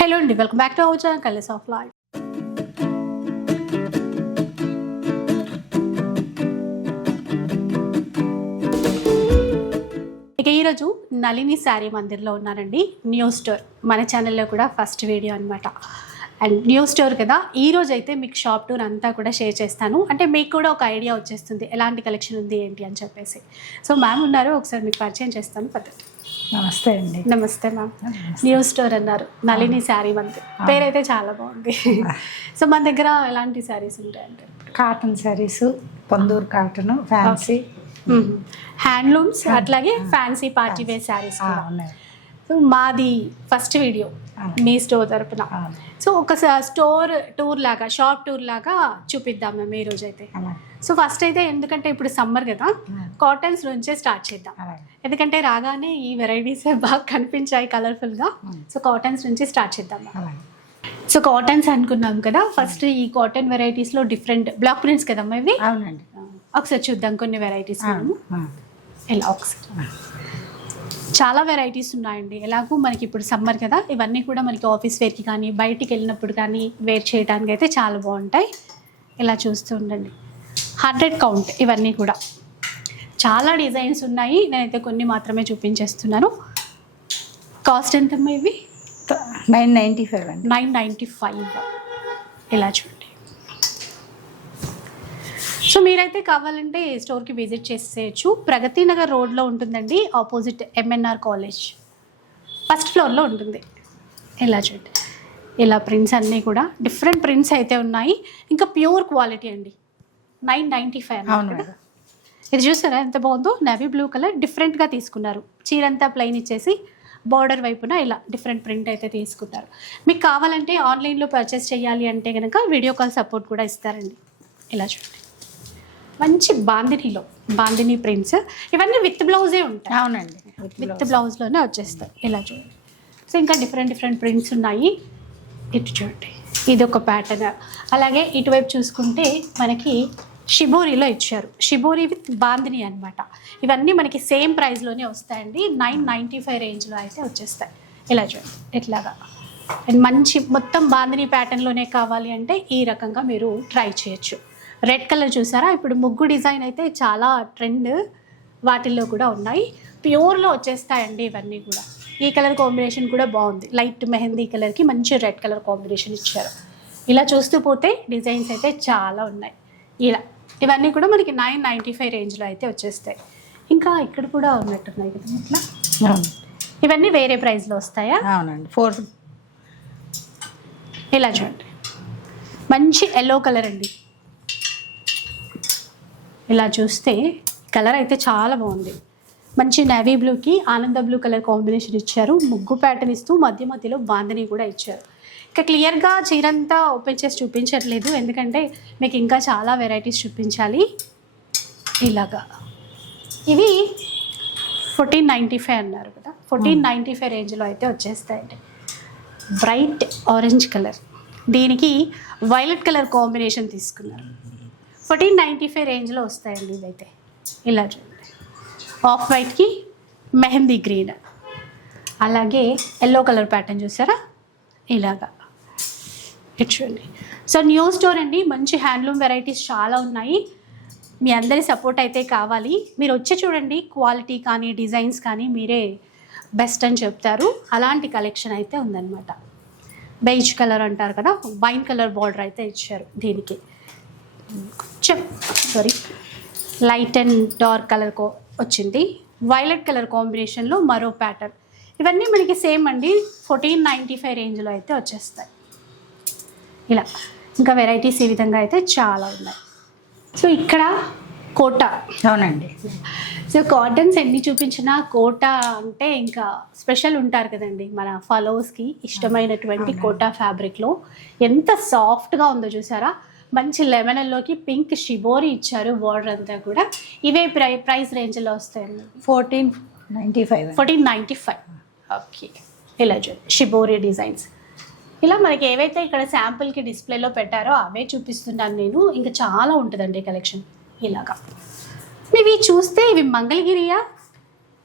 Hello అండి welcome back to our channel colours of life ఇక ఈరోజు నళిని శారీ మందిర్లో ఉన్నారండి న్యూ స్టోర్ మన ఛానల్లో కూడా ఫస్ట్ వీడియో అనమాట అండ్ న్యూ స్టోర్ కదా ఈరోజు అయితే మీకు షాప్ టూర్ అంతా కూడా షేర్ చేస్తాను. అంటే మీకు కూడా ఒక ఐడియా వచ్చేస్తుంది ఎలాంటి కలెక్షన్ ఉంది ఏంటి అని చెప్పేసి. సో మ్యామ్ ఉన్నారు ఒకసారి మీకు పరిచయం చేస్తాను పద్ధతి నమస్తే అండి. నమస్తే మ్యామ్. న్యూ స్టోర్ అన్నారు. నళిని శారీ మందిర్ పేరైతే చాలా బాగుంది. సో మన దగ్గర ఎలాంటి శారీస్ ఉంటాయంటే? Cotton saris Ponduru cotton fancy handlooms అట్లాగే fancy party wear saris so మాది ఫస్ట్ వీడియో. మీ స్టోర్ తరపున. సో ఒక స్టోర్ టూర్ లాగా షాప్ టూర్ లాగా చూపిద్దాం మ్యామ్ ఈ రోజు అయితే సో ఫస్ట్ అయితే ఎందుకంటే ఇప్పుడు సమ్మర్ కదా కాటన్స్ నుంచే స్టార్ట్ చేద్దాం. ఎందుకంటే రాగానే ఈ వెరైటీస్ బాగా కనిపించాయి కలర్ఫుల్గా సో కాటన్స్ నుంచి స్టార్ట్ చేద్దాం సో కాటన్స్ అనుకున్నాం కదా ఫస్ట్ ఈ కాటన్ వెరైటీస్లో డిఫరెంట్ బ్లాక్ ప్రింట్స్ కదమ్మా ఇవి? అవునండి. ఒకసారి చూద్దాం కొన్ని వెరైటీస్ ఇలా ఒకసారి. చాలా వెరైటీస్ ఉన్నాయండి. ఎలాగో మనకి ఇప్పుడు సమ్మర్ కదా ఇవన్నీ కూడా మనకి ఆఫీస్ వేర్కి కానీ బయటికి వెళ్ళినప్పుడు కానీ వేర్ చేయడానికి అయితే చాలా బాగుంటాయి. ఇలా చూస్తూ ఉండండి. హండ్రెడ్ కౌంట్ ఇవన్నీ కూడా. చాలా డిజైన్స్ ఉన్నాయి. నేనైతే కొన్ని మాత్రమే చూపించేస్తున్నాను. కాస్ట్ ఎంతమ్మా ఇవి? నైన్ నైంటీ ఫైవ్ అండి. Nine ninety five. ఇలా చూడండి. సో మీరైతే కావాలంటే స్టోర్కి విజిట్ చేసేయచ్చు. ప్రగతి నగర్ రోడ్లో ఉంటుందండి. Opposite MNR college. ఫస్ట్ ఫ్లోర్లో ఉంటుంది. ఇలా చూడండి ఇలా ప్రింట్స్ అన్నీ కూడా. డిఫరెంట్ ప్రింట్స్ అయితే ఉన్నాయి. ఇంకా ప్యూర్ క్వాలిటీ అండి. నైన్ నైంటీ ఫైవ్ ఇది చూసారా? ఎంత బాగుందో? నవీ బ్లూ కలర్ డిఫరెంట్గా తీసుకున్నారు. చీరంతా ప్లెయిన్ ఇచ్చేసి బార్డర్ వైపున ఇలా డిఫరెంట్ ప్రింట్ అయితే తీసుకున్నారు. మీకు కావాలంటే ఆన్లైన్లో పర్చేస్ చేయాలి అంటే కనుక వీడియో కాల్ సపోర్ట్ కూడా ఇస్తారండి. ఇలా చూడండి మంచి బాందినీలో బాందిని ప్రింట్స్ ఇవన్నీ విత్ బ్లౌజే ఉంటాయి. అవునండి. విత్ బ్లౌజ్లోనే వచ్చేస్తాయి. ఇలా చూడండి. సో ఇంకా డిఫరెంట్ డిఫరెంట్ ప్రింట్స్ ఉన్నాయి. ఇటు చూడండి. ఇది ఒక ప్యాటర్న్ అలాగే ఇటువైపు చూసుకుంటే మనకి షిబోరిలో ఇచ్చారు. షిబోరి విత్ బాందిని అన్నమాట. ఇవన్నీ మనకి సేమ్ ప్రైస్లోనే వస్తాయండి. నైన్ నైంటీ ఫైవ్ రేంజ్లో అయితే వచ్చేస్తాయి. ఇలా చూడండి. ఇట్లాగా. అండ్ మంచి మొత్తం బాందిని ప్యాటర్న్లోనే కావాలి అంటే ఈ రకంగా మీరు ట్రై చేయొచ్చు. రెడ్ కలర్ చూసారా? ఇప్పుడు ముగ్గు డిజైన్ అయితే చాలా ట్రెండ్ వాటిల్లో కూడా ఉన్నాయి. ప్యూర్లో వచ్చేస్తాయండి ఇవన్నీ కూడా. ఈ కలర్ కాంబినేషన్ కూడా బాగుంది. లైట్ మెహందీ కలర్కి మంచి రెడ్ కలర్ కాంబినేషన్ ఇచ్చారు. ఇలా చూస్తూ పోతే డిజైన్స్ అయితే చాలా ఉన్నాయి. ఇలా. ఇవన్నీ కూడా మనకి నైన్ నైంటీ ఫైవ్ రేంజ్లో అయితే వచ్చేస్తాయి. ఇంకా ఇక్కడ కూడా ఉన్నట్టున్నాయి కదా ఇట్లా? ఇవన్నీ వేరే ప్రైస్లో వస్తాయా? అవునండి. ఫోర్ ఇలా చూడండి. మంచి ఎల్లో కలర్ అండి. ఇలా చూస్తే కలర్ అయితే చాలా బాగుంది. మంచి నేవీ బ్లూకి ఆనంద బ్లూ కలర్ కాంబినేషన్ ఇచ్చారు. ముగ్గు ప్యాటర్న్ ఇస్తూ మధ్య మధ్యలో బాందని కూడా ఇచ్చారు. ఇంకా క్లియర్గా చీరంతా ఓపెన్ చేసి చూపించట్లేదు. ఎందుకంటే మీకు ఇంకా చాలా వెరైటీస్ చూపించాలి. ఇలాగా. ఇవి ఫోర్టీన్ నైంటీ ఫైవ్ అన్నారు కదా. ఫోర్టీన్ నైంటీ ఫైవ్ రేంజ్లో అయితే వచ్చేస్తాయండి. బ్రైట్ ఆరెంజ్ కలర్ దీనికి వైలెట్ కలర్ కాంబినేషన్ తీసుకున్నారు. ఫోర్టీన్ నైంటీ ఫైవ్ రేంజ్లో వస్తాయండి ఇవైతే. ఇలా చూడండి. ఆఫ్ వైట్కి మెహందీ గ్రీన్. అలాగే ఎల్లో కలర్ ప్యాటర్న్ చూసారా? ఇలాగా. చూడండి. సో న్యూ స్టోర్ అండి. మంచి హ్యాండ్లూమ్ వెరైటీస్ చాలా ఉన్నాయి. మీ అందరి సపోర్ట్ అయితే కావాలి. మీరు వచ్చి చూడండి క్వాలిటీ కానీ డిజైన్స్ కానీ మీరే బెస్ట్ అని చెప్తారు. అలాంటి కలెక్షన్ అయితే ఉందన్నమాట. బెయిజ్ కలర్ అంటారు కదా? వైన్ కలర్ బార్డర్ అయితే ఇచ్చారు దీనికి. కొంచెం sari light and dark colour కో వచ్చింది. వైలెట్ కలర్ కాంబినేషన్లో మరో ప్యాటర్న్ ఇవన్నీ మనకి సేమ్ అండి. ఫోర్టీన్ నైంటీ ఫైవ్ రేంజ్లో అయితే వచ్చేస్తాయి. ఇలా. ఇంకా వెరైటీస్ ఈ విధంగా అయితే చాలా ఉన్నాయి. సో ఇక్కడ కోట. అవునండి. సో కాటన్స్ ఎన్ని చూపించినా కోట అంటే ఇంకా స్పెషల్ ఉంటారు కదండి. మన ఫాలోవర్స్కి ఇష్టమైనటువంటి. కోటా ఫ్యాబ్రిక్లో ఎంత సాఫ్ట్గా ఉందో చూసారా? మంచి లెమనల్లోకి పింక్ షిబోరి ఇచ్చారు బార్డర్ అంతా కూడా. ఇవే ప్రై ప్రైస్ రేంజ్లో వస్తాయండి fourteen ninety five fourteen ninety five. Okay. ఇలా చూడండి షిబోరి డిజైన్స్. ఇలా మనకి ఏవైతే ఇక్కడ శాంపుల్కి డిస్ప్లేలో పెట్టారో అవే చూపిస్తున్నాను నేను. ఇంకా చాలా ఉంటుందండి కలెక్షన్ ఇలాగా. ఇవి చూస్తే ఇవి మంగళగిరియా?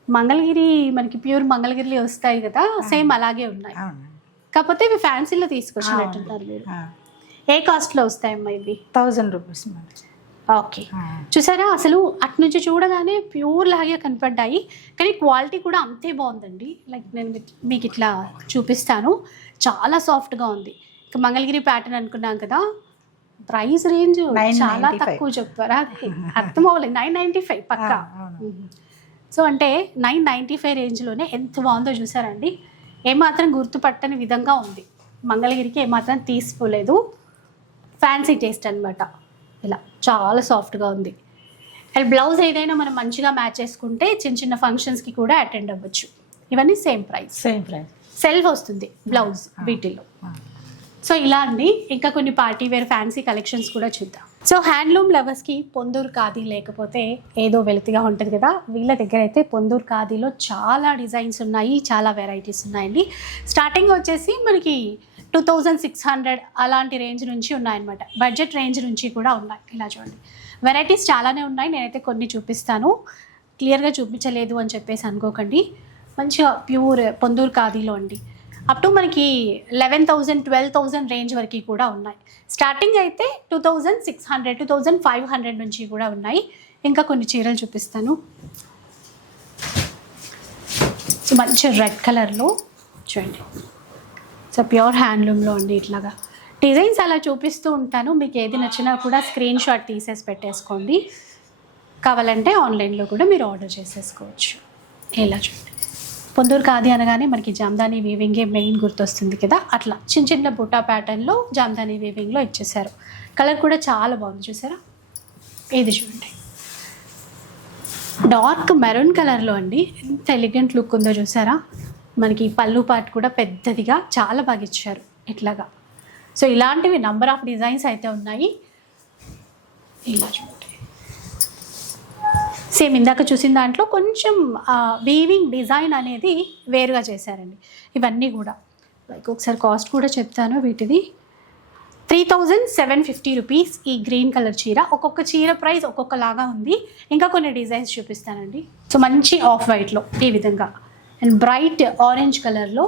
మంగళగిరి మనకి ప్యూర్ మంగళగిరి వస్తాయి కదా సేమ్ అలాగే ఉన్నాయి. అవునండి. కాకపోతే ఇవి ఫ్యాన్సీలో తీసుకొచ్చినట్టున్నారు మీరు. ఏ కాస్ట్లో వస్తాయమ్మా ఇవి? Thousand rupees madam. ఓకే. చూసారా? అసలు అటు నుంచి చూడగానే ప్యూర్ లాగే కనపడ్డాయి. కానీ క్వాలిటీ కూడా అంతే బాగుందండి. లైక్ నేను మీకు- ఇట్లా చూపిస్తాను. చాలా సాఫ్ట్గా ఉంది. ఇక మంగళగిరి ప్యాటర్న్ అనుకున్నాం కదా? Price range 995. చాలా తక్కువ చెప్పారా అదే అర్థం అవ్వలేదు. నైన్ నైంటీ ఫైవ్ పక్కా. సో అంటే నైన్ నైంటీ ఫైవ్ రేంజ్లోనే ఎంత బాగుందో చూసారండి ఏమాత్రం గుర్తుపట్టని విధంగా ఉంది. మంగళగిరికి ఏమాత్రం తీసుకోలేదు. ఫ్యాన్సీ టేస్ట్ అన్నమాట. ఇలా చాలా సాఫ్ట్గా ఉంది. అండ్ బ్లౌజ్ ఏదైనా మనం మంచిగా మ్యాచ్ చేసుకుంటే చిన్న చిన్న ఫంక్షన్స్కి కూడా అటెండ్ అవ్వచ్చు. ఇవన్నీ same price same price self వస్తుంది బ్లౌజ్ వీటిల్లో సో ఇలా అండి. ఇంకా కొన్ని పార్టీ వేర్ ఫ్యాన్సీ కలెక్షన్స్ కూడా చూద్దాం. సో హ్యాండ్లూమ్ లవర్స్కి పొందూరు ఖాదీ లేకపోతే ఏదో వెలితిగా ఉంటుంది కదా. వీళ్ళ దగ్గర అయితే పొందూరు ఖాదీలో చాలా డిజైన్స్ ఉన్నాయి చాలా వెరైటీస్ ఉన్నాయండి. స్టార్టింగ్ వచ్చేసి మనకి టూ థౌజండ్ సిక్స్ హండ్రెడ్ అలాంటి రేంజ్ నుంచి ఉన్నాయన్నమాట. బడ్జెట్ రేంజ్ నుంచి కూడా ఉన్నాయి. ఇలా చూడండి. వెరైటీస్ చాలానే ఉన్నాయి. నేనైతే కొన్ని చూపిస్తాను. క్లియర్గా చూపించలేదు అని చెప్పేసి అనుకోకండి. మంచిగా ప్యూర్ పొందూరు ఖాదీలో అండి. అప్ టు మనకి eleven thousand twelve thousand range వరకు కూడా ఉన్నాయి. స్టార్టింగ్ అయితే two thousand six hundred two thousand five hundred నుంచి కూడా ఉన్నాయి. ఇంకా కొన్ని చీరలు చూపిస్తాను. మంచి రెడ్ కలర్లో చూడండి. సో ప్యూర్ హ్యాండ్లూమ్లో అండి ఇట్లాగా. డిజైన్స్ అలా చూపిస్తూ ఉంటాను. మీకు ఏది నచ్చినా కూడా స్క్రీన్ షాట్ తీసేసి పెట్టేసుకోండి. కావాలంటే ఆన్లైన్లో కూడా మీరు ఆర్డర్ చేసేసుకోవచ్చు. ఇలా చూడండి. పొందూరు కాది అనగానే మనకి జామ్దాని వీవింగే మెయిన్ గుర్తొస్తుంది కదా? అట్లా చిన్న చిన్న బుటా ప్యాటర్న్లో జామ్దాని వీవింగ్లో ఇచ్చేసారు. కలర్ కూడా చాలా బాగుంది చూసారా? ఇది చూడండి. డార్క్ మెరూన్ కలర్లో అండి. ఎంత ఎలిగెంట్ లుక్ ఉందో చూసారా? మనకి పళ్ళు పాటు కూడా పెద్దదిగా చాలా బాగా ఇచ్చారు. ఇట్లాగా. సో ఇలాంటివి నంబర్ ఆఫ్ డిజైన్స్ అయితే ఉన్నాయి. ఇలా చూడండి. సేమ్ ఇందాక చూసిన దాంట్లో కొంచెం వీవింగ్ డిజైన్ అనేది వేరుగా చేశారండి. ఇవన్నీ కూడా. లైక్ ఒకసారి కాస్ట్ కూడా చెప్తాను వీటిది. Three thousand seven fifty rupees ఈ గ్రీన్ కలర్ చీర. ఒక్కొక్క చీర ప్రైస్ ఒక్కొక్కలాగా ఉంది. ఇంకా కొన్ని డిజైన్స్ చూపిస్తానండి. సో మంచి ఆఫ్ వైట్లో ఈ విధంగా. అండ్ బ్రైట్ ఆరెంజ్ కలర్లో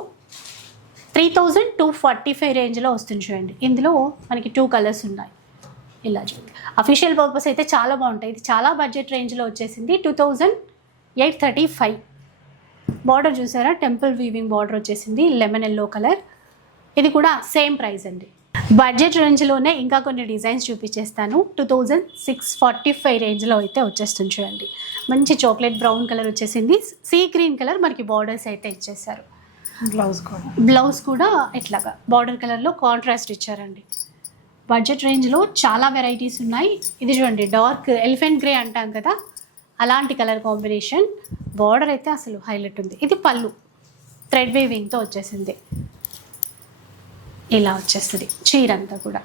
three thousand two forty five రేంజ్లో వస్తుంది చూడండి. ఇందులో మనకి టూ కలర్స్ ఉన్నాయి. ఇలా చూడండి. అఫీషియల్ పర్పస్ అయితే చాలా బాగుంటాయి. ఇది చాలా బడ్జెట్ రేంజ్లో వచ్చేసింది two thousand eight thirty five border చూసారా? టెంపుల్ వీవింగ్ బార్డర్ వచ్చేసింది. లెమన్ ఎల్లో కలర్ ఇది కూడా సేమ్ ప్రైస్ అండి. బడ్జెట్ రేంజ్లోనే ఇంకా కొన్ని డిజైన్స్ చూపించేస్తాను. Two thousand six forty five రేంజ్లో అయితే వచ్చేస్తుంది చూడండి. మంచి చాక్లెట్ బ్రౌన్ కలర్ వచ్చేసింది. సీ గ్రీన్ కలర్ మనకి బార్డర్స్ అయితే ఇచ్చేసారు బ్లౌజ్ కూడా. బ్లౌజ్ కూడా ఇట్లాగా. బార్డర్ కలర్లో కాంట్రాస్ట్ ఇచ్చారండి. బడ్జెట్ రేంజ్లో చాలా వెరైటీస్ ఉన్నాయి. ఇది చూడండి డార్క్ ఎలిఫెంట్ గ్రే అంటాం కదా అలాంటి కలర్ కాంబినేషన్ బార్డర్ అయితే అసలు హైలైట్ ఉంది. ఇది పళ్ళు. థ్రెడ్ వేవింగ్తో వచ్చేసింది. ఇలా వచ్చేస్తుంది. చీర అంతా కూడా.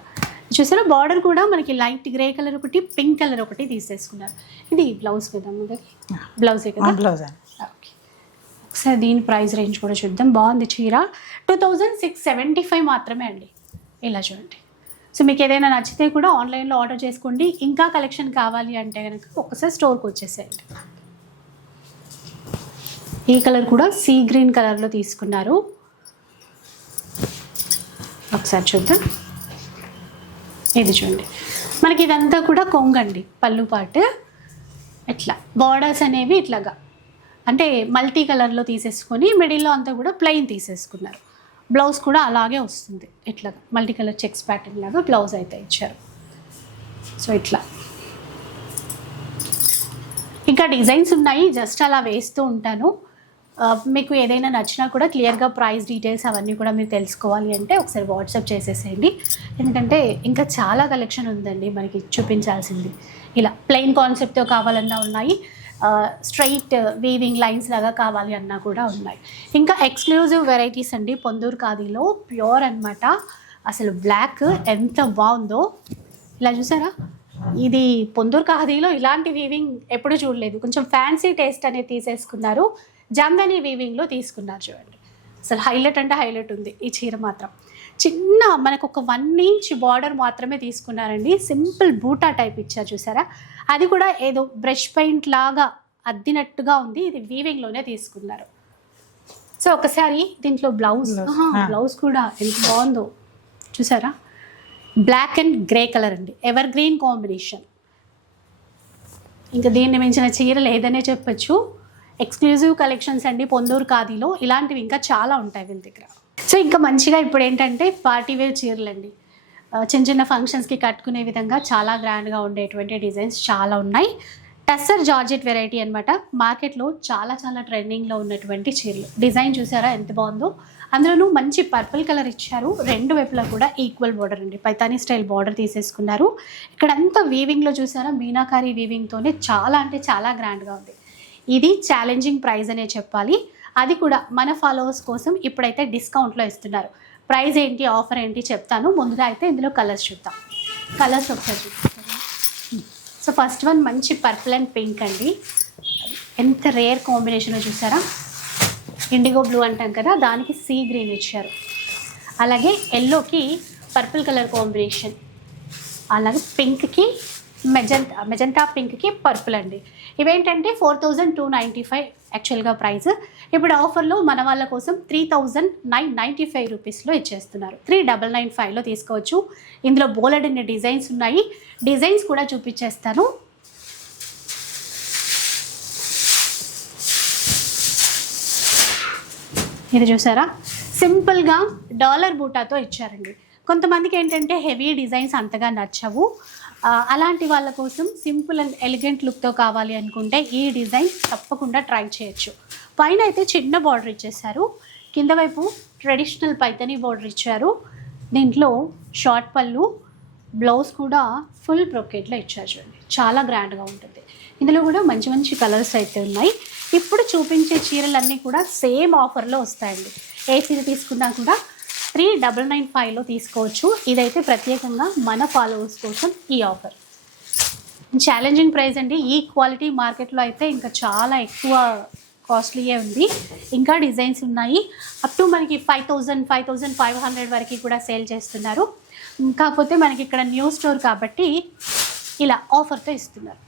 చూసారా? బార్డర్ కూడా మనకి లైట్ గ్రే కలర్ ఒకటి పింక్ కలర్ ఒకటి తీసేసుకున్నారు. ఇది బ్లౌజ్ కదా మనకి బ్లౌజే కదా? బ్లౌజ్. ఓకే. ఒకసారి దీని ప్రైస్ రేంజ్ కూడా చూద్దాం. బాగుంది చీర. Two thousand six seventy five మాత్రమే అండి. ఇలా చూడండి. సో మీకు ఏదైనా నచ్చితే కూడా ఆన్లైన్లో ఆర్డర్ చేసుకోండి. ఇంకా కలెక్షన్ కావాలి అంటే కనుక ఒకసారి స్టోర్కి వచ్చేసేయండి. ఈ కలర్ కూడా సీ గ్రీన్ కలర్లో తీసుకున్నారు. ఒకసారి చూద్దాం. ఇది చూడండి. మనకి ఇదంతా కూడా కొంగండి పళ్ళు పాటు. ఇట్లా బార్డర్స్ అనేవి ఇట్లాగా. అంటే మల్టీ కలర్లో తీసేసుకొని మిడిల్లో అంతా కూడా ప్లెయిన్ తీసేసుకున్నారు. బ్లౌజ్ కూడా అలాగే వస్తుంది. ఇట్లా మల్టీ కలర్ చెక్స్ ప్యాటర్న్ లాగా బ్లౌజ్ అయితే ఇచ్చారు. సో ఇట్లా. ఇంకా డిజైన్స్ ఉన్నాయి. జస్ట్ అలా వేస్తూ ఉంటాను. మీకు ఏదైనా నచ్చినా కూడా క్లియర్గా ప్రైస్ డీటెయిల్స్ అవన్నీ కూడా మీరు తెలుసుకోవాలి అంటే ఒకసారి వాట్సాప్ చేసేసేయండి. ఎందుకంటే ఇంకా చాలా కలెక్షన్ ఉందండి మనకి చూపించాల్సింది. ఇలా ప్లెయిన్ కాన్సెప్ట్తో కావాలన్నా ఉన్నాయి. స్ట్రైట్ వీవింగ్ లైన్స్ లాగా కావాలి అన్నా కూడా ఉన్నాయి. ఇంకా ఎక్స్క్లూజివ్ వెరైటీస్ అండి. పొందూరు ఖాదీలో ప్యూర్ అన్నమాట. అసలు బ్లాక్ ఎంత బాగుందో. ఇలా చూసారా? ఇది పొందూరు ఖాదీలో ఇలాంటి వీవింగ్ ఎప్పుడు చూడలేదు. కొంచెం ఫ్యాన్సీ టేస్ట్ అనేది తీసేసుకున్నారు. జామ్దాని వీవింగ్లో తీసుకున్నారు చూడండి. అసలు హైలైట్ అంటే హైలైట్ ఉంది ఈ చీర మాత్రం. చిన్న మనకు ఒక వన్ ఇంచ్ బార్డర్ మాత్రమే తీసుకున్నారండి. సింపుల్ బూటా టైప్ ఇచ్చారు చూసారా? అది కూడా ఏదో బ్రష్ పెయింట్ లాగా అద్దినట్టుగా ఉంది. ఇది వీవింగ్లోనే తీసుకున్నారు. సో ఒకసారి దీంట్లో బ్లౌజ్. బ్లౌజ్ కూడా ఎంత బాగుందో. చూసారా? బ్లాక్ అండ్ గ్రే కలర్ అండి. ఎవర్ గ్రీన్ కాంబినేషన్ ఇంకా దీన్ని మించిన చీర లేదనే చెప్పొచ్చు. ఎక్స్క్లూజివ్ కలెక్షన్స్ అండి పొందూరు ఖాదీలో. ఇలాంటివి ఇంకా చాలా ఉంటాయి వీళ్ళ దగ్గర. సో ఇంకా మంచిగా ఇప్పుడు ఏంటంటే పార్టీ వేర్ చీరలు అండి చిన్న చిన్న ఫంక్షన్స్కి కట్టుకునే విధంగా చాలా గ్రాండ్గా ఉండేటువంటి డిజైన్స్ చాలా ఉన్నాయి. టస్సర్ జార్జెట్ వెరైటీ అనమాట మార్కెట్లో చాలా చాలా ట్రెండింగ్లో ఉన్నటువంటి చీరలు. డిజైన్ చూసారా? ఎంత బాగుందో. అందులోనూ మంచి పర్పుల్ కలర్ ఇచ్చారు. రెండు వైపులా కూడా ఈక్వల్ బార్డర్ అండి. పైతానీ స్టైల్ బార్డర్ తీసేసుకున్నారు. ఇక్కడంతా వీవింగ్లో చూసారా? మీనాకారి వీవింగ్తోనే చాలా అంటే చాలా గ్రాండ్గా ఉంది. ఇది ఛాలెంజింగ్ ప్రైస్ అనే చెప్పాలి. అది కూడా మన ఫాలోవర్స్ కోసం ఇప్పుడైతే డిస్కౌంట్లో ఇస్తున్నారు. ప్రైస్ ఏంటి ఆఫర్ ఏంటి చెప్తాను. ముందుగా అయితే ఇందులో కలర్స్ చూద్దాం. కలర్స్ ఒకసారి చూపిస్తాను. సో ఫస్ట్ వన్ మంచి పర్పుల్ అండ్ పింక్ అండి. ఎంత రేర్ కాంబినేషన్ చూసారా? ఇండిగో బ్లూ అంటాం కదా దానికి సీ గ్రీన్ ఇచ్చారు. అలాగే ఎల్లోకి పర్పుల్ కలర్ కాంబినేషన్ అలాగే పింక్కి మెజంటా మెజంటా పింక్కి పర్పుల్ అండి. ఇవేంటంటే four thousand two ninety five యాక్చువల్గా ప్రైస్. ఇప్పుడు ఆఫర్లో మన వాళ్ళ కోసం three thousand nine ninety five రూపీస్లో ఇచ్చేస్తున్నారు. త్రీ డబల్ నైన్ ఫైవ్లో తీసుకోవచ్చు. ఇందులో బోలెడన్ని డిజైన్స్ ఉన్నాయి. డిజైన్స్ కూడా చూపించేస్తాను. ఇది చూసారా? సింపుల్గా డాలర్ బూటాతో ఇచ్చారండి. కొంతమందికి ఏంటంటే హెవీ డిజైన్స్ అంతగా నచ్చవు. అలాంటి వాళ్ళ కోసం సింపుల్ అండ్ ఎలిగెంట్ లుక్తో కావాలి అనుకుంటే ఈ డిజైన్ తప్పకుండా ట్రై చేయొచ్చు. పైన అయితే చిన్న బార్డర్ ఇచ్చేసారు కింద వైపు ట్రెడిషనల్ పైతని బార్డర్ ఇచ్చారు. దీంట్లో షార్ట్ పళ్ళు బ్లౌజ్ కూడా ఫుల్ బ్రొకెట్లో ఇచ్చారు చూడండి. చాలా గ్రాండ్గా ఉంటుంది. ఇందులో కూడా మంచి మంచి కలర్స్ అయితే ఉన్నాయి. ఇప్పుడు చూపించే చీరలన్నీ కూడా సేమ్ ఆఫర్లో వస్తాయండి. ఏ చీర తీసుకున్నా కూడా త్రీ డబల్ నైన్ ఫైవ్లో తీసుకోవచ్చు. ఇదైతే ప్రత్యేకంగా మన ఫాలోవర్స్ కోసం ఈ ఆఫర్. ఛాలెంజింగ్ ప్రైస్ అండి. ఈ క్వాలిటీ మార్కెట్లో అయితే ఇంకా చాలా ఎక్కువ కాస్ట్లీయే ఉంది. ఇంకా డిజైన్స్ ఉన్నాయి. అప్ టు మనకి five thousand five thousand five hundred వరకు కూడా సేల్ చేస్తున్నారు. కాకపోతే మనకి ఇక్కడ న్యూ స్టోర్ కాబట్టి ఇలా ఆఫర్తో ఇస్తున్నారు.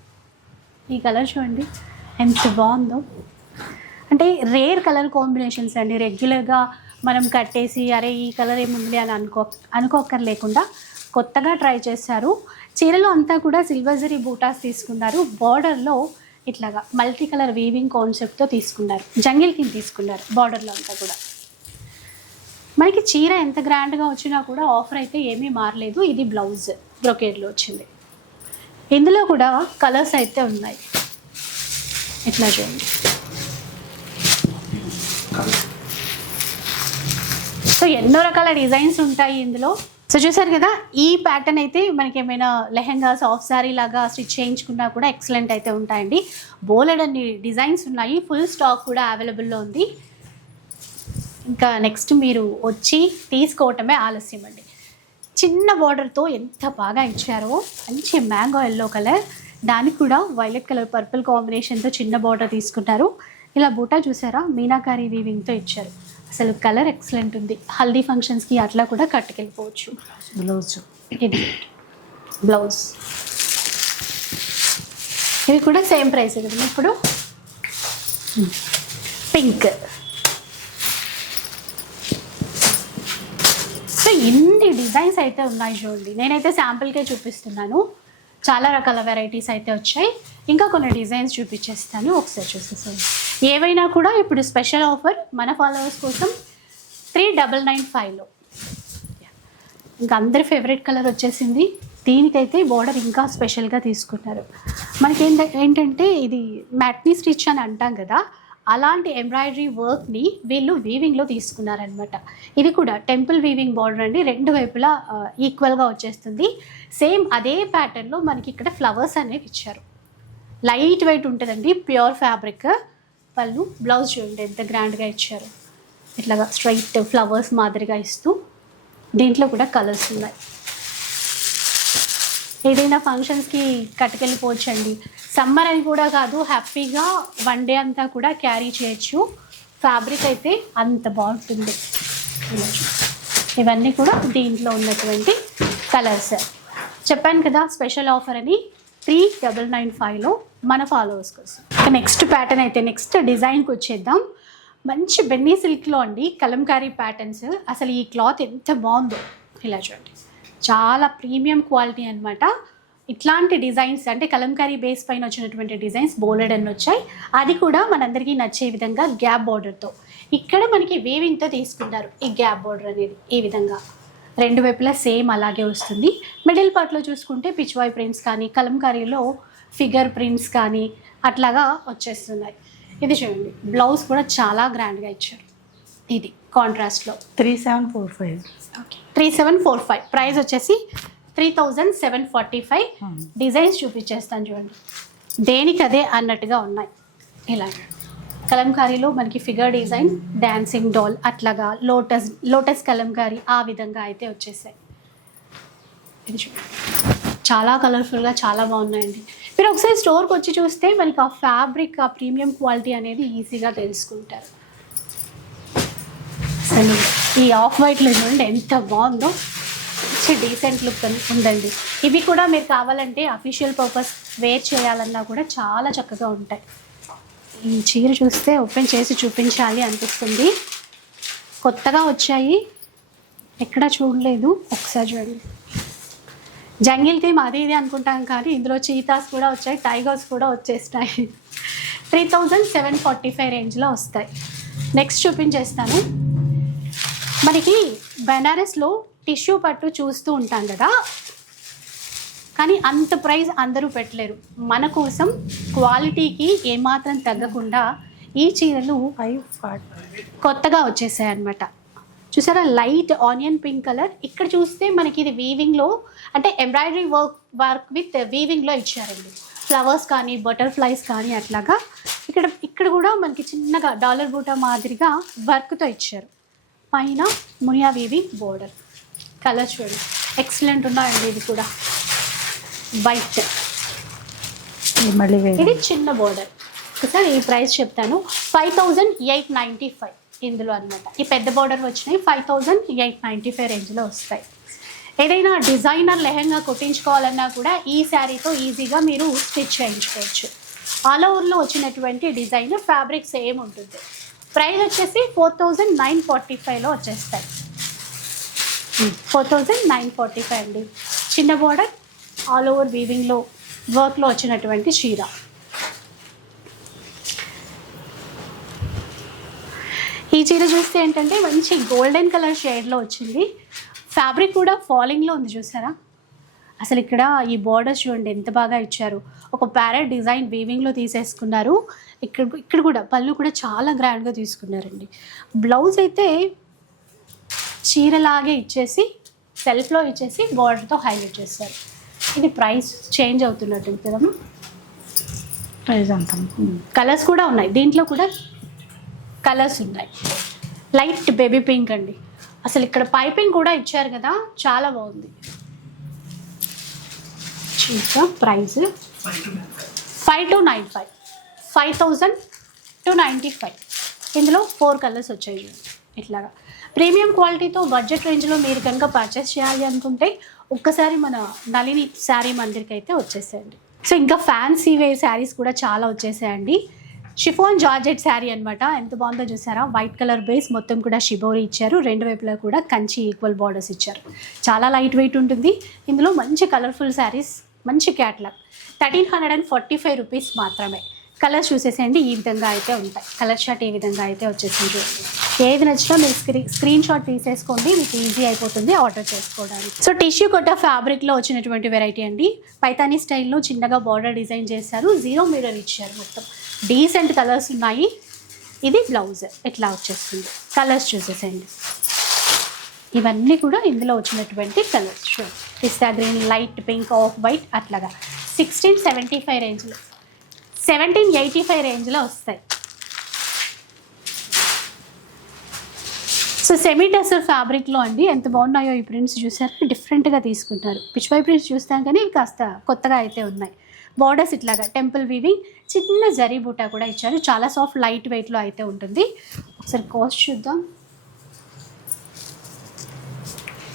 ఈ కలర్ చూడండి. ఎంత బాగుందో. అంటే రేర్ కలర్ కాంబినేషన్స్ అండి. రెగ్యులర్గా మనం కట్టేసి అరే ఈ కలర్ ఏముంది అని అనుకో అనుకోకర్లేకుండా కొత్తగా ట్రై చేశారు. చీరలో అంతా కూడా సిల్వర్ జరీ బూటాస్ తీసుకున్నారు. బార్డర్లో ఇట్లాగా మల్టీ కలర్ వీవింగ్ కాన్సెప్ట్తో తీసుకున్నారు. జంగిల్ కింద తీసుకున్నారు బార్డర్లో అంతా కూడా. మనకి చీర ఎంత గ్రాండ్గా వచ్చినా కూడా ఆఫర్ అయితే ఏమీ మారలేదు. ఇది బ్లౌజ్ బ్రొకేడ్లో వచ్చింది. ఇందులో కూడా కలర్స్ అయితే ఉన్నాయి. ఇట్లా చూడండి. సో ఎన్నో రకాల డిజైన్స్ ఉంటాయి ఇందులో. సో చూసారు కదా ఈ ప్యాటర్న్ అయితే మనకి ఏమైనా లెహెంగా సాఫ్ట్ సారీ లాగా స్టిచ్ చేయించుకున్నా కూడా ఎక్సలెంట్ అయితే ఉంటాయండి. బోలెడ్ అన్ని డిజైన్స్ ఉన్నాయి. ఫుల్ స్టాక్ కూడా అవైలబుల్లో ఉంది. ఇంకా నెక్స్ట్ మీరు వచ్చి తీసుకోవటమే ఆలస్యం అండి. చిన్న బార్డర్తో ఎంత బాగా ఇచ్చారో మంచి మ్యాంగో ఎల్లో కలర్ దానికి కూడా వైలెట్ కలర్ పర్పుల్ కాంబినేషన్తో చిన్న బార్డర్ తీసుకుంటారు ఇలా బూటా చూసారా? మీనాకారి వీవింగ్తో ఇచ్చారు. అసలు కలర్ ఎక్సలెంట్ ఉంది. హల్దీ ఫంక్షన్స్కి అట్లా కూడా కట్టుకెళ్ళిపోవచ్చు. బ్లౌజ్. ఇది. బ్లౌజ్. ఇవి కూడా సేమ్ ప్రైస్ కదా ఇప్పుడు? పింక్ సో ఇన్ని డిజైన్స్ అయితే ఉన్నాయి చూడండి. నేనైతే శాంపుల్కే చూపిస్తున్నాను. చాలా రకాల వెరైటీస్ అయితే వచ్చాయి. ఇంకా కొన్ని డిజైన్స్ చూపించేస్తాను. ఒకసారి చూసేసాను ఏవైనా కూడా ఇప్పుడు స్పెషల్ ఆఫర్ మన ఫాలోవర్స్ కోసం త్రీ డబల్ నైన్ ఫైవ్లో ఇంకా అందరి ఫేవరెట్ కలర్ వచ్చేసింది. దీనికైతే బార్డర్ ఇంకా స్పెషల్గా తీసుకున్నారు. మనకి ఏంటంటే ఇది మ్యాట్నీ స్టిచ్ అని అంటాం కదా అలాంటి ఎంబ్రాయిడరీ వర్క్ని వీళ్ళు వీవింగ్లో తీసుకున్నారనమాట ఇది కూడా టెంపుల్ వీవింగ్ బార్డర్ అండి. రెండు వైపులా ఈక్వల్గా వచ్చేస్తుంది. సేమ్ అదే ప్యాటర్న్లో మనకి ఇక్కడ ఫ్లవర్స్ అనేవి ఇచ్చారు. లైట్ వెయిట్ ఉంటుందండి ప్యూర్ ఫ్యాబ్రిక్ వాళ్ళు బ్లౌజ్ చూడండి ఎంత గ్రాండ్గా ఇచ్చారు. ఇట్లాగా స్ట్రైట్ ఫ్లవర్స్ మాదిరిగా ఇస్తూ దీంట్లో కూడా కలర్స్ ఉన్నాయి. ఏదైనా ఫంక్షన్స్కి కట్టుకెళ్ళిపోవచ్చు అండి సమ్మర్ అని కూడా కాదు హ్యాపీగా వన్ డే అంతా కూడా క్యారీ చేయొచ్చు. ఫ్యాబ్రిక్ అయితే అంత బాగుంటుంది. ఇవన్నీ కూడా దీంట్లో ఉన్నటువంటి కలర్స్. చెప్పాను కదా స్పెషల్ ఆఫర్ అని త్రీ డబల్ నైన్ ఫైవ్లో మన ఫాలోవర్స్ కోసం. నెక్స్ట్ ప్యాటర్న్ అయితే నెక్స్ట్ డిజైన్కి వచ్చేద్దాం. మంచి బెన్నీ సిల్క్లో అండి కలంకారీ ప్యాటర్న్స్ అసలు ఈ క్లాత్ ఎంత బాగుందో. ఇలా చూడండి. చాలా ప్రీమియం క్వాలిటీ అనమాట ఇట్లాంటి డిజైన్స్ అంటే కలంకారీ బేస్ పైన వచ్చినటువంటి డిజైన్స్ బోలెడ్ అని వచ్చాయి. అది కూడా మనందరికీ నచ్చే విధంగా గ్యాప్ బార్డర్తో ఇక్కడ మనకి వేవింగ్తో తీసుకున్నారు ఈ గ్యాప్ బార్డర్ అనేది ఈ విధంగా. రెండు వైపులా సేమ్ అలాగే వస్తుంది. మిడిల్ పార్ట్లో చూసుకుంటే పిచ్వాయ్ ప్రింట్స్ కానీ కలంకారీలో ఫిగర్ ప్రింట్స్ కానీ అట్లాగా వచ్చేస్తున్నాయి. ఇది చూడండి బ్లౌజ్ కూడా చాలా గ్రాండ్గా ఇచ్చారు. ఇది కాంట్రాస్ట్లో. Three seven four five. Okay. Three seven four five. Price వచ్చేసి three thousand seven forty five. Designs చూపించేస్తాను చూడండి. దేనికి అదే అన్నట్టుగా ఉన్నాయి. ఇలా. కలంకారీలో మనకి ఫిగర్ డిజైన్ డాన్సింగ్ డాల్ అట్లాగా లోటస్ లోటస్ కలంకారీ ఆ విధంగా అయితే వచ్చేసాయి. ఇది చూడండి. చాలా కలర్ఫుల్గా చాలా బాగున్నాయండి. మీరు ఒకసారి స్టోర్కి వచ్చి చూస్తే మనకి ఆ ఫ్యాబ్రిక్ ఆ ప్రీమియం క్వాలిటీ అనేది ఈజీగా తెలుసుకుంటారు. అసలు ఈ ఆఫ్ వైట్లో చూడండి ఎంత బాగుందో. మంచి డీసెంట్ లుక్ ఉందండి. ఇవి కూడా మీరు కావాలంటే అఫీషియల్ పర్పస్ వేర్ చేయాలన్నా కూడా చాలా చక్కగా ఉంటాయి. ఈ చీర చూస్తే ఓపెన్ చేసి చూపించాలి అనిపిస్తుంది. కొత్తగా వచ్చాయి. ఎక్కడా చూడలేదు. ఒకసారి చూడండి. జంగిల్ థీమ్ అది ఇది అనుకుంటాం కానీ ఇందులో చీతాస్ కూడా వచ్చాయి టైగర్స్ కూడా వచ్చేస్తాయి. Three thousand seven forty five రేంజ్లో వస్తాయి. నెక్స్ట్ చూపించేస్తాను. మనకి బెనారస్లో టిష్యూ పట్టు చూస్తూ ఉంటాం కదా. కానీ అంత ప్రైస్ అందరూ పెట్టలేరు. మన కోసం క్వాలిటీకి ఏమాత్రం తగ్గకుండా ఈ చీరలు కొత్తగా వచ్చేసాయి అనమాట చూసారా? Light onion pink colour. ఇక్కడ చూస్తే మనకి ఇది వీవింగ్లో అంటే ఎంబ్రాయిడరీ వర్క్ వర్క్ విత్ వీవింగ్లో ఇచ్చారండి. ఫ్లవర్స్ కానీ బటర్ఫ్లైస్ కానీ అట్లాగా. ఇక్కడ ఇక్కడ కూడా మనకి చిన్నగా డాలర్ బూటా మాదిరిగా వర్క్తో ఇచ్చారు. పైన మునియా వీవింగ్ బోర్డర్ కలర్ చూడండి ఎక్సలెంట్ ఉన్నాయండి ఇది కూడా. వైట్ ఇది చిన్న బోర్డర్ ఒకసారి ఈ ప్రైస్ చెప్తాను. Five thousand eight ninety five ఇందులో అనమాట ఈ పెద్ద బార్డర్ వచ్చినాయి five thousand eight ninety five రేంజ్లో వస్తాయి. ఏదైనా డిజైనర్ లెహంగా కుట్టించుకోవాలన్నా కూడా ఈ శారీతో ఈజీగా మీరు స్టిచ్ చేయించుకోవచ్చు. ఆల్ ఓవర్లో వచ్చినటువంటి డిజైన్ ఫ్యాబ్రిక్ సేమ్ ఉంటుంది? ప్రైస్ వచ్చేసి ఫోర్ థౌజండ్ నైన్ ఫార్టీ ఫైవ్లో వచ్చేస్తాయి. Four thousand nine forty five అండి. చిన్న బార్డర్ ఆల్ ఓవర్ వీవింగ్లో వర్క్లో వచ్చినటువంటి చీర. ఈ చీర చూస్తే ఏంటంటే మంచి గోల్డెన్ కలర్ షేడ్లో వచ్చింది. ఫ్యాబ్రిక్ కూడా ఫాలింగ్లో ఉంది చూసారా? అసలు ఇక్కడ ఈ బోర్డర్స్ చూడండి ఎంత బాగా ఇచ్చారు. ఒక ప్యారెట్ డిజైన్ వీవింగ్లో తీసేసుకున్నారు. ఇక్కడ ఇక్కడ కూడా పళ్ళు కూడా చాలా గ్రాండ్గా తీసుకున్నారండి. బ్లౌజ్ అయితే చీరలాగే ఇచ్చేసి సెల్ఫ్లో ఇచ్చేసి బార్డర్తో హైలైట్ చేస్తారు. ఇది ప్రైస్ చేంజ్ అవుతున్నట్టు కదమ్మా ప్రైజ్ అంత. కలర్స్ కూడా ఉన్నాయి. దీంట్లో కూడా కలర్స్ ఉన్నాయి లైట్ బేబీ పింక్ అండి. అసలు ఇక్కడ పైపింగ్ కూడా ఇచ్చారు కదా చాలా బాగుంది. ఇంకా price. Five two nine five. Five thousand two ninety five. ఇందులో ఫోర్ కలర్స్ వచ్చాయి ఇట్లాగా. ప్రీమియం క్వాలిటీతో బడ్జెట్ రేంజ్లో మీరు కనుక పర్చేస్ చేయాలి అనుకుంటే ఒక్కసారి మన నళిని శారీ మందిర్కి అయితే వచ్చేసేయండి. సో ఇంకా ఫ్యాన్సీ వే శారీస్ కూడా చాలా వచ్చేసాయండి. షిఫోన్ జార్జెట్ శారీ అనమాట ఎంత బాగుందో చూసారా? వైట్ కలర్ బేస్ మొత్తం కూడా షిబోరి ఇచ్చారు. రెండు వైపులా కూడా కంచి ఈక్వల్ బార్డర్స్ ఇచ్చారు. చాలా లైట్ వెయిట్ ఉంటుంది. ఇందులో మంచి కలర్ఫుల్ శారీస్ మంచి catalogue thirteen hundred and forty five rupees మాత్రమే. కలర్స్ చూసేసేయండి. ఈ విధంగా అయితే ఉంటాయి. కలర్ షార్ట్ ఈ విధంగా అయితే వచ్చేసింది ఏది నచ్చినా మీరు స్క్రీన్ స్క్రీన్ షాట్ తీసేసుకోండి. మీకు ఈజీ అయిపోతుంది ఆర్డర్ చేసుకోవడానికి. సో టిష్యూ కొట్ట ఫ్యాబ్రిక్లో వచ్చినటువంటి వెరైటీ అండి. పైతానీ స్టైల్లో చిన్నగా బార్డర్ డిజైన్ చేశారు. జీరో మిర్రర్ ఇచ్చారు మొత్తం. డీసెంట్ కలర్స్ ఉన్నాయి. ఇది బ్లౌజ్ ఇట్లా వచ్చేస్తుంది? కలర్స్ చూసేసేయండి. ఇవన్నీ కూడా ఇందులో వచ్చినటువంటి colours pista green light pink off white అట్లాగా. సిక్స్టీన్ సెవెంటీ ఫైవ్ రేంజ్లో సెవెంటీన్ ఎయిటీ ఫైవ్ రేంజ్లో వస్తాయి. సో సెమీ టెసర్ ఫ్యాబ్రిక్లో అండి ఎంత బాగున్నాయో ఈ ప్రింట్స్ చూసారు? డిఫరెంట్గా తీసుకుంటారు. పిచ్చిపై ప్రింట్స్ చూస్తాం కానీ కాస్త కొత్తగా అయితే ఉన్నాయి. బార్డర్స్ ఇట్లాగా టెంపుల్ వీవింగ్ చిన్న జరీ బూటా కూడా ఇచ్చారు. చాలా సాఫ్ట్ లైట్ వెయిట్లో అయితే ఉంటుంది. ఒకసారి కాస్ట్ చూద్దాం.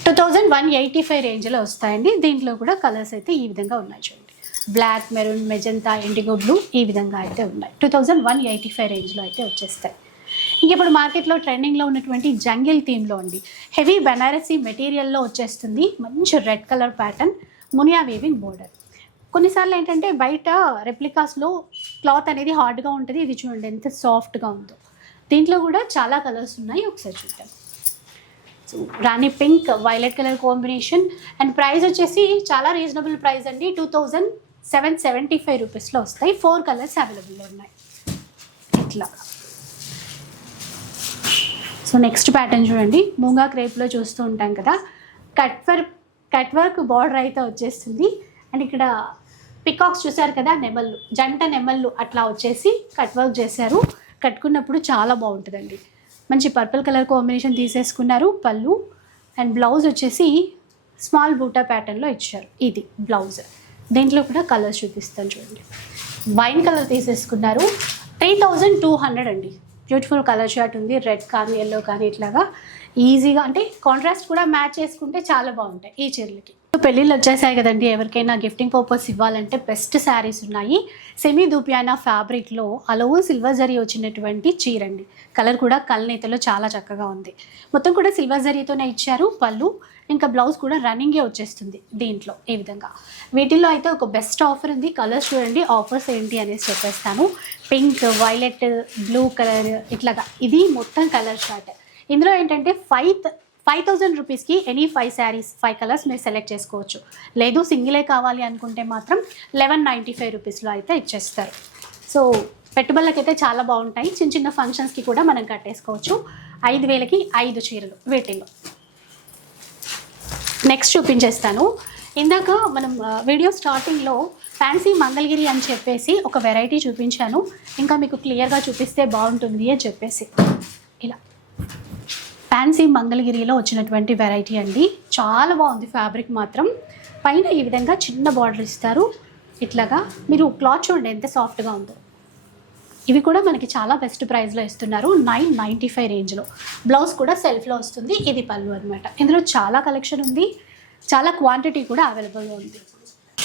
Two thousand one eighty five రేంజ్లో వస్తాయండి. దీంట్లో కూడా కలర్స్ అయితే ఈ విధంగా ఉన్నాయి చూడండి. Black maroon magenta indigo blue ఈ విధంగా అయితే ఉన్నాయి. Two thousand one eighty five రేంజ్లో అయితే వచ్చేస్తాయి. ఇంక ఇప్పుడు మార్కెట్లో ట్రెండింగ్లో ఉన్నటువంటి జంగిల్ థీమ్లో అండి. హెవీ బెనారసీ మెటీరియల్లో వచ్చేస్తుంది. మంచి red colour pattern muniya weaving border కొన్నిసార్లు ఏంటంటే బయట రెప్లికాస్లో క్లాత్ అనేది హార్డ్గా ఉంటుంది ఇది చూడండి ఎంత సాఫ్ట్గా ఉందో. దీంట్లో కూడా చాలా కలర్స్ ఉన్నాయి ఒకసారి చూద్దాం. So rani pink violet colour combination and price వచ్చేసి చాలా రీజనబుల్ ప్రైస్ అండి. Two thousand seven seventy five రూపీస్లో వస్తాయి. ఫోర్ కలర్స్ అవైలబుల్ ఉన్నాయి. ఇట్లా. సో నెక్స్ట్ ప్యాటర్న్ చూడండి. మూంగా క్రేప్లో చూస్తూ ఉంటాం కదా. Cut work cut work border అయితే వచ్చేస్తుంది. అండ్ ఇక్కడ పికాక్స్ చూశారు కదా నెమళ్ళు. జంట నెమళ్ళు అట్లా వచ్చేసి కట్ వర్క్ చేశారు. కట్టుకున్నప్పుడు చాలా బాగుంటుందండి. మంచి పర్పుల్ కలర్ కాంబినేషన్ తీసేసుకున్నారు పళ్ళు. అండ్ బ్లౌజ్ వచ్చేసి స్మాల్ బూటా ప్యాటర్న్లో ఇచ్చారు. ఇది బ్లౌజ్. దీంట్లో కూడా కలర్స్ చూపిస్తాను చూడండి. వైన్ కలర్ తీసేసుకున్నారు. త్రీ థౌజండ్ టూ హండ్రెడ్ అండి. బ్యూటిఫుల్ కలర్ షర్ట్ ఉంది. రెడ్ కానీ ఎల్లో కానీ ఇట్లాగా ఈజీగా అంటే కాంట్రాస్ట్ కూడా మ్యాచ్ చేసుకుంటే చాలా బాగుంటాయి ఈ చీరలకి. పెళ్ళిళ్ళు వచ్చేసాయి కదండి. ఎవరికైనా గిఫ్టింగ్ పర్పస్ ఇవ్వాలంటే బెస్ట్ శారీస్ ఉన్నాయి. సెమీ దూపియానా ఫ్యాబ్రిక్లో అలవు సిల్వర్ జరీ వచ్చినటువంటి చీర అండి కలర్ కూడా కల్నేతలో చాలా చక్కగా ఉంది. మొత్తం కూడా సిల్వర్ జరీతోనే ఇచ్చారు. పళ్ళు ఇంకా బ్లౌజ్ కూడా రన్నింగే వచ్చేస్తుంది దీంట్లో ఈ విధంగా. వీటిల్లో అయితే ఒక బెస్ట్ ఆఫర్ ఉంది. కలర్స్ చూడండి ఆఫర్స్ ఏంటి అనేసి చెప్పేస్తాను. పింక్ వైలెట్ బ్లూ కలర్ ఇట్లాగా. ఇది మొత్తం కలర్ షార్ట్ ఇందులో ఏంటంటే ఫైవ్ ఫైవ్ థౌజండ్ రూపీస్కి any five saris five colours మీరు సెలెక్ట్ చేసుకోవచ్చు. లేదు సింగిలే కావాలి అనుకుంటే మాత్రం లెవెన్ నైంటీ ఫైవ్ రూపీస్లో అయితే ఇచ్చేస్తారు. సో పెట్టుబడులకైతే చాలా బాగుంటాయి. చిన్న చిన్న ఫంక్షన్స్కి కూడా మనం కట్టేసుకోవచ్చు. ఐదు వేలకి ఐదు చీరలు వీటిలో నెక్స్ట్ చూపించేస్తాను. ఇందాక మనం వీడియో స్టార్టింగ్లో ఫ్యాన్సీ మంగళగిరి అని చెప్పేసి ఒక వెరైటీ చూపించాను. ఇంకా మీకు క్లియర్గా చూపిస్తే బాగుంటుంది అని చెప్పేసి. ఇలా. ఫ్యాన్సీ మంగళగిరిలో వచ్చినటువంటి వెరైటీ అండి. చాలా బాగుంది ఫ్యాబ్రిక్ మాత్రం. పైన ఈ విధంగా చిన్న బార్డర్ ఇస్తారు. ఇట్లాగా మీరు క్లాత్ చూడండి ఎంత సాఫ్ట్గా ఉందో. ఇవి కూడా మనకి చాలా బెస్ట్ ప్రైస్లో ఇస్తున్నారు. నైన్ నైంటీ ఫైవ్ రేంజ్లో బ్లౌజ్ కూడా సెల్ఫ్లో వస్తుంది. ఇది పళ్ళు అనమాట ఇందులో చాలా కలెక్షన్ ఉంది. చాలా క్వాంటిటీ కూడా అవైలబుల్గా ఉంది.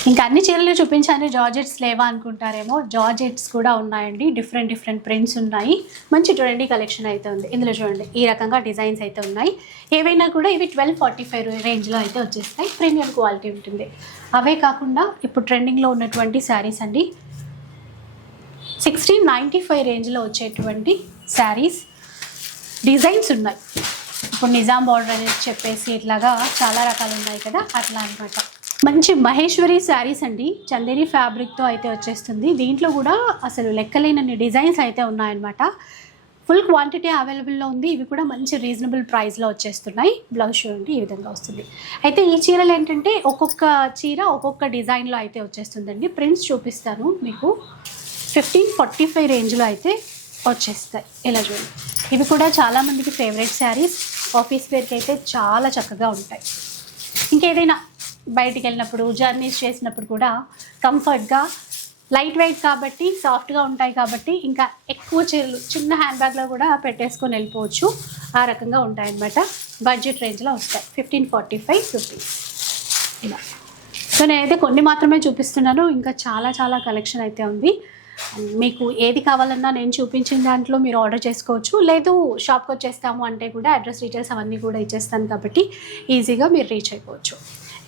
ఇంకా అన్ని చీరలు చూపించాను. జార్జెట్స్ లేవా అనుకుంటారేమో. జార్జెట్స్ కూడా ఉన్నాయండి. డిఫరెంట్ డిఫరెంట్ ప్రింట్స్ ఉన్నాయి. మంచి ట్రెండీ కలెక్షన్ అయితే ఉంది. ఇందులో చూడండి. ఈ రకంగా డిజైన్స్ అయితే ఉన్నాయి. ఏవైనా కూడా ఇవి ట్వెల్వ్ ఫార్టీ ఫైవ్ రేంజ్లో అయితే వచ్చేస్తాయి. ప్రీమియం క్వాలిటీ ఉంటుంది. అవే కాకుండా ఇప్పుడు ట్రెండింగ్లో ఉన్నటువంటి శారీస్ అండి. సిక్స్టీన్ నైంటీ ఫైవ్ రేంజ్లో వచ్చేటువంటి శారీస్. డిజైన్స్ ఉన్నాయి. ఇప్పుడు నిజాం బార్డర్ అనేది చెప్పేసి ఇట్లాగా చాలా రకాలు ఉన్నాయి కదా. అట్లా అనమాట మంచి మహేశ్వరి శారీస్ అండి. చందేరి ఫ్యాబ్రిక్తో అయితే వచ్చేస్తుంది. దీంట్లో కూడా అసలు లెక్కలేనన్ని డిజైన్స్ అయితే ఉన్నాయన్నమాట. ఫుల్ క్వాంటిటీ అవైలబుల్లో ఉంది. ఇవి కూడా మంచి రీజనబుల్ ప్రైస్లో వచ్చేస్తున్నాయి. బ్లౌజ్ చూడండి ఈ విధంగా వస్తుంది. అయితే ఈ చీరలు ఏంటంటే ఒక్కొక్క చీర ఒక్కొక్క డిజైన్లో అయితే వచ్చేస్తుందండి. ప్రింట్స్ చూపిస్తాను మీకు. ఫిఫ్టీన్ ఫార్టీ ఫైవ్ రేంజ్లో అయితే వచ్చేస్తాయి. ఇలా చూడండి. ఇవి కూడా చాలామందికి ఫేవరెట్ శారీస్. ఆఫీస్ వేర్కి అయితే చాలా చక్కగా ఉంటాయి. ఇంకేదైనా బయటికి వెళ్ళినప్పుడు జర్నీస్ చేసినప్పుడు కూడా కంఫర్ట్గా లైట్ వెయిట్ కాబట్టి సాఫ్ట్గా ఉంటాయి కాబట్టి ఇంకా ఎక్కువ చీరలు చిన్న హ్యాండ్ బ్యాగ్లో కూడా పెట్టేసుకొని వెళ్ళిపోవచ్చు. ఆ రకంగా ఉంటాయన్నమాట. బడ్జెట్ రేంజ్లో వస్తాయి. ఫిఫ్టీన్ ఫార్టీ ఫైవ్ రూపీస్ ఇలా. సో నేనైతే కొన్ని మాత్రమే చూపిస్తున్నాను. ఇంకా చాలా చాలా కలెక్షన్ అయితే ఉంది. మీకు ఏది కావాలన్నా నేను చూపించిన దాంట్లో మీరు ఆర్డర్ చేసుకోవచ్చు. లేదు షాప్కి వచ్చేస్తాము అంటే కూడా అడ్రస్ డీటెయిల్స్ అవన్నీ కూడా ఇచ్చేస్తాను కాబట్టి ఈజీగా మీరు రీచ్ అయిపోవచ్చు.